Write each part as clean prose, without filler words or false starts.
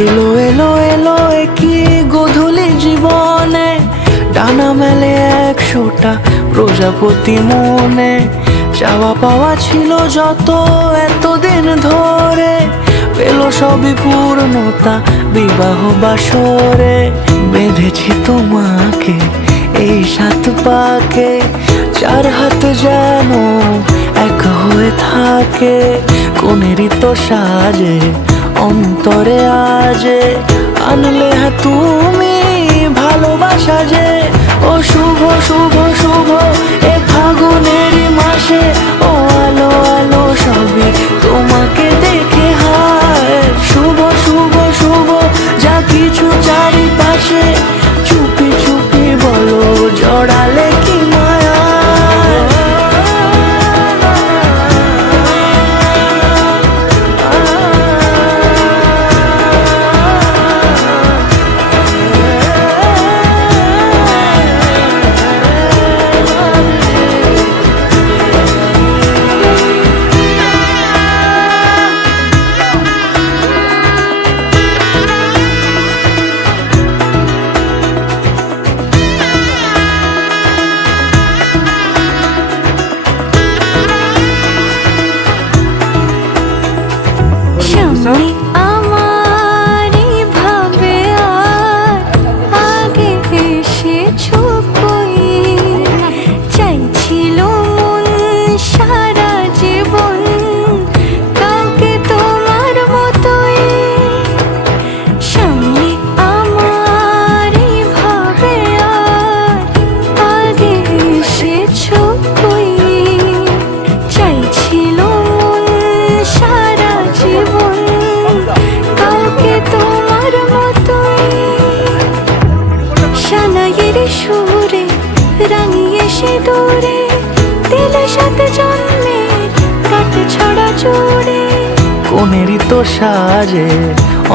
এলো এলো এলো কি গোধূলি জীবনে, ডানা মেলে 100টা প্রজাপতি মনে। চাওয়া পাওয়া ছিল যত এতদিন ধরে, পেল সবই পূর্ণতা বিবাহ বাসরে। বেঁধেছি তোমাকে এই 7 পাকে, 4 হাত যেন এক হয়ে থাকে। কোনেরই তো সাজে অন্তরে আজে, আনলে তুমি ভালোবাসা যে। ও শুভ শুভ শুভ এ ফাগুনেরই মাসে, ও আলো আলো সবই তোমাকে দেখে হায়। শুভ শুভ শুভ যা কিছু চারিপাশে, চুপি চুপি বলো জড়ালে কি মায়া। সামনে আমারই ভাবে আর আগে এসেছো কই, চাইছিল মন সারা জীবন কাউকে তোমার মতোই। সামনে আমারই ভাবে আর আগে এসেছো কই, চাইছিল মন সারা জীবন কাউকে তোমার মতোই। সানাইয়ের সুরে রাঙিয়ে সে দূরে, দিলে 7 জন্মের কাট ছড়া জোড়ে। কোনেরই তো সাজে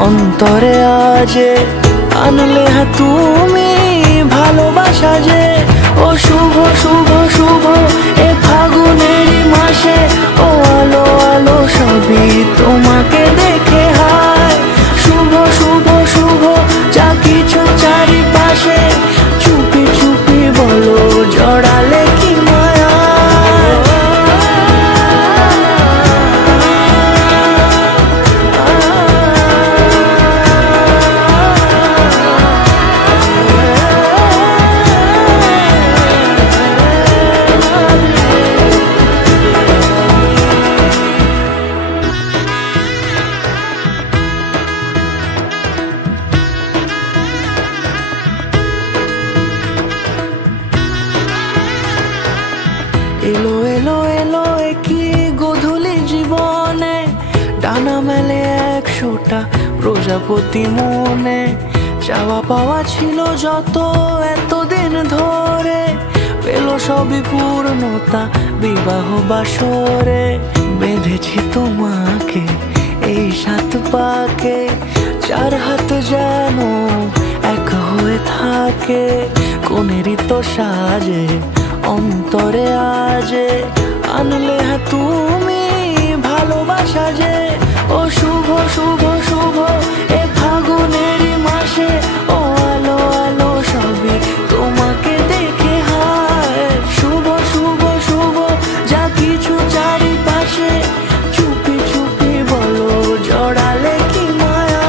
অন্তরে আজে, আনলে তুমি ভালোবাসা যে। ও শুভ শুভ শুভ এ ফাগুনেরই মাসে, ও আলো আলো সবই তোমাকে দেখে হায়। শুভ শুভ শুভ যা কিছু চারিপাশে, চুপি চুপি বলো জড়ালে কি মায়া। এলো এলো এলো কি গোধূলি জীবনে, ডানা মেলে 100টা প্রজাপতি মনে। চাওয়া পাওয়া ছিল যত এতদিন ধরে, পেল সবই পূর্ণতা বিবাহ বাসরে। বেঁধেছি তোমাকে এই 7 পাকে, 4 হাত যেন এক হয়ে থাকে। কোনেরই তো সাজে অন্তরে আজে, আনলে তুমি ভালোবাসা যে। ও শুভ শুভ শুভ এ ফাগুনেরই মাসে, ও আলো আলো সবই তোমাকে দেখে হায়। শুভ শুভ শুভ যা কিছু চারিপাশে, চুপি চুপি বলো জড়ালে কি মায়া।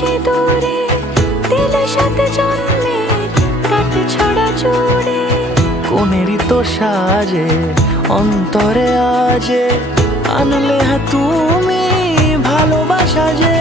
সিঁদুরে দিলে সাথে জন্মের কাট ছড়া জুড়ে। কোনেরই তো সাজে অন্তরে আজে আনলে তুমি ভালোবাসা যে